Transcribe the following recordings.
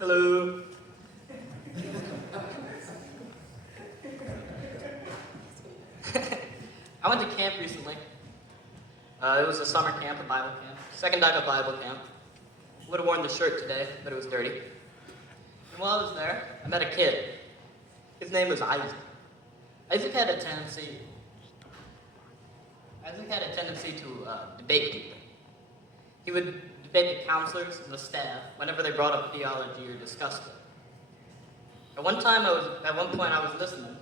Hello. I went to camp recently. It was a summer camp, a Bible camp. Second time at Bible camp. Would have worn the shirt today, but it was dirty. And while I was there, I met a kid. His name was Isaac. Isaac had a tendency to debate people. He would debate the counselors and the staff whenever they brought up theology or discussed it. At one point I was listening,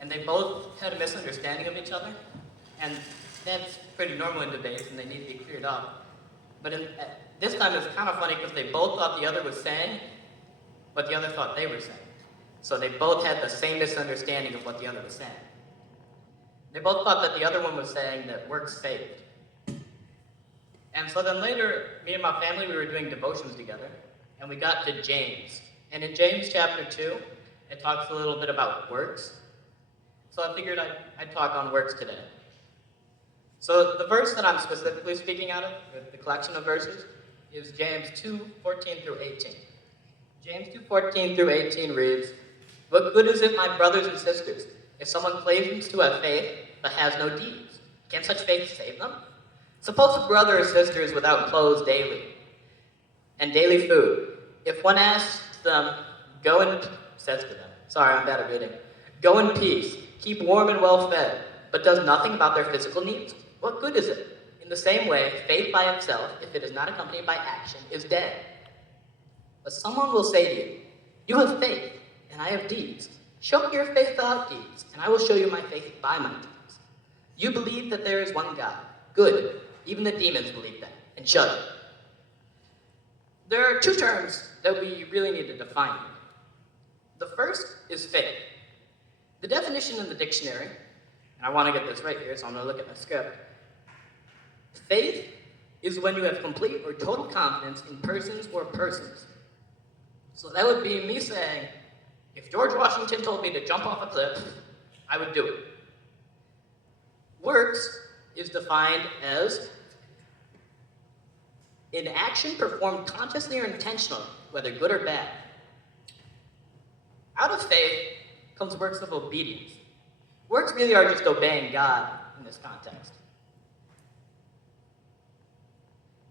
and they both had a misunderstanding of each other, and that's pretty normal in debates, and they need to be cleared up. But this time it was kind of funny because they both thought the other was saying what the other thought they were saying. So they both had the same misunderstanding of what the other was saying. They both thought that the other one was saying that works saved. And so then later, me and my family, we were doing devotions together, and we got to James. And in James chapter 2, it talks a little bit about works. So I figured I'd talk on works today. So the verse that I'm specifically speaking out of, the collection of verses, is James 2:14 through 18. James 2:14 through 18 reads, "What good is it, my brothers and sisters, if someone claims to have faith but has no deeds? Can such faith save them? Suppose a brother or sister is without clothes daily and daily food. If one asks them, says to them, sorry, I'm bad at reading, go in peace, keep warm and well fed, but does nothing about their physical needs, what good is it? In the same way, faith by itself, if it is not accompanied by action, is dead. But someone will say to you, you have faith, and I have deeds. Show me your faith without deeds, and I will show you my faith by my deeds. You believe that there is one God. Good. Even the demons believe that, and shudder." There are two terms that we really need to define here. The first is faith. The definition in the dictionary, and I want to get this right here, so I'm going to look at my script. Faith is when you have complete or total confidence in persons or persons. So that would be me saying, if George Washington told me to jump off a cliff, I would do it. Works is defined as an action performed consciously or intentionally, whether good or bad. Out of faith comes works of obedience. Works really are just obeying God in this context.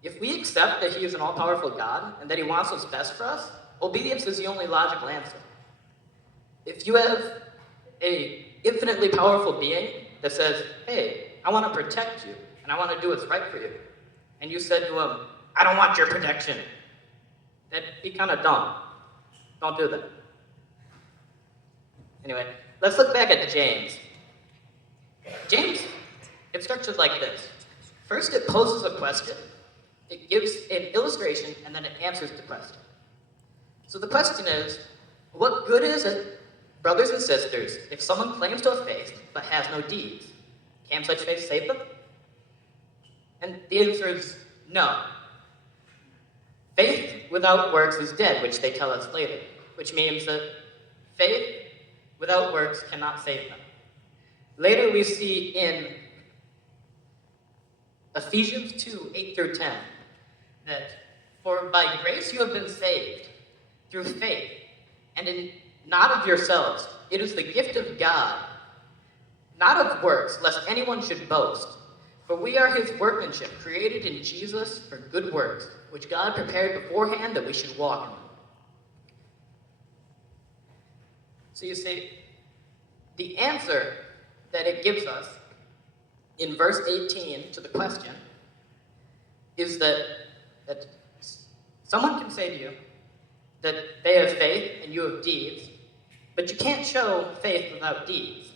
If we accept that He is an all-powerful God and that He wants what's best for us, obedience is the only logical answer. If you have an infinitely powerful being that says, hey, I want to protect you, and I want to do what's right for you, and you said to him, I don't want your protection, that'd be kind of dumb. Don't do that. Anyway, let's look back at James. James, it structures like this. First, it poses a question, it gives an illustration, and then it answers the question. So the question is, what good is it, brothers and sisters, if someone claims to have faith but has no deeds? Can such faith save them? And the answer is no. Faith without works is dead, which they tell us later, which means that faith without works cannot save them. Later we see in Ephesians 2:8 through 10, that for by grace you have been saved through faith, and not of yourselves. It is the gift of God, not of works, lest anyone should boast. For we are His workmanship, created in Jesus for good works, which God prepared beforehand that we should walk in them. So you see, the answer that it gives us in verse 18 to the question is that someone can say to you that they have faith and you have deeds, but you can't show faith without deeds,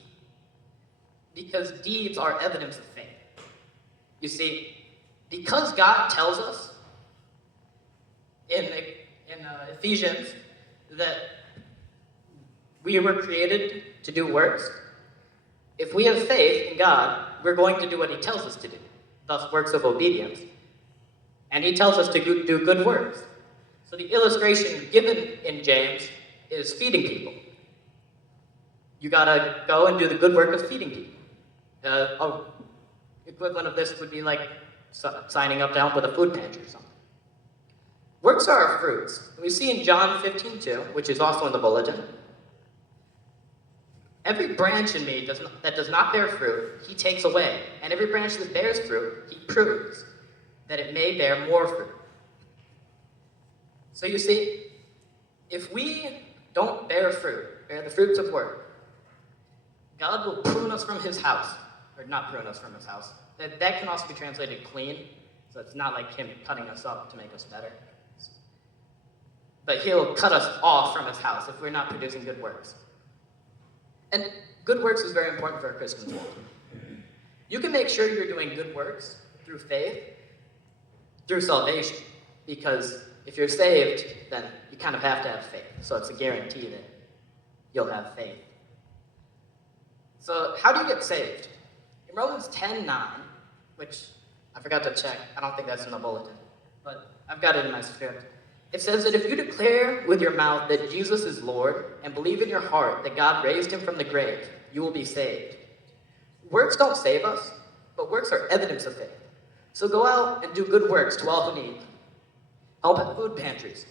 because deeds are evidence of faith. You see, because God tells us in Ephesians that we were created to do works, if we have faith in God, we're going to do what He tells us to do, thus works of obedience. And He tells us to do good works. So the illustration given in James is feeding people. You gotta go and do the good work of feeding people. Equivalent of this would be like signing up to help with a food pantry or something. Works Works are our fruits. We see in John 15:2, which is also in the bulletin, every branch in me that does not bear fruit, he takes away. And every branch that bears fruit, he prunes, that it may bear more fruit. So you see, if we don't bear fruit, bear the fruits of work, God will prune us from his house. Or not prune us from his house. That can also be translated clean. So it's not like him cutting us up to make us better. But he'll cut us off from his house if we're not producing good works. And good works is very important for a Christian walk. You can make sure you're doing good works through faith, through salvation. Because if you're saved, then you kind of have to have faith. So it's a guarantee that you'll have faith. So how do you get saved? In Romans 10:9, which I forgot to check. I don't think that's in the bulletin. But I've got it in my script. It says that if you declare with your mouth that Jesus is Lord and believe in your heart that God raised him from the grave, you will be saved. Works don't save us, but works are evidence of faith. So go out and do good works to all who need. Help at food pantries.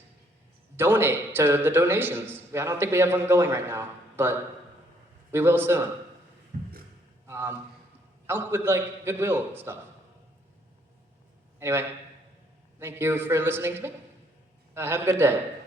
Donate to the donations. I don't think we have one going right now, but we will soon. Help with Goodwill stuff. Anyway, thank you for listening to me. Have a good day.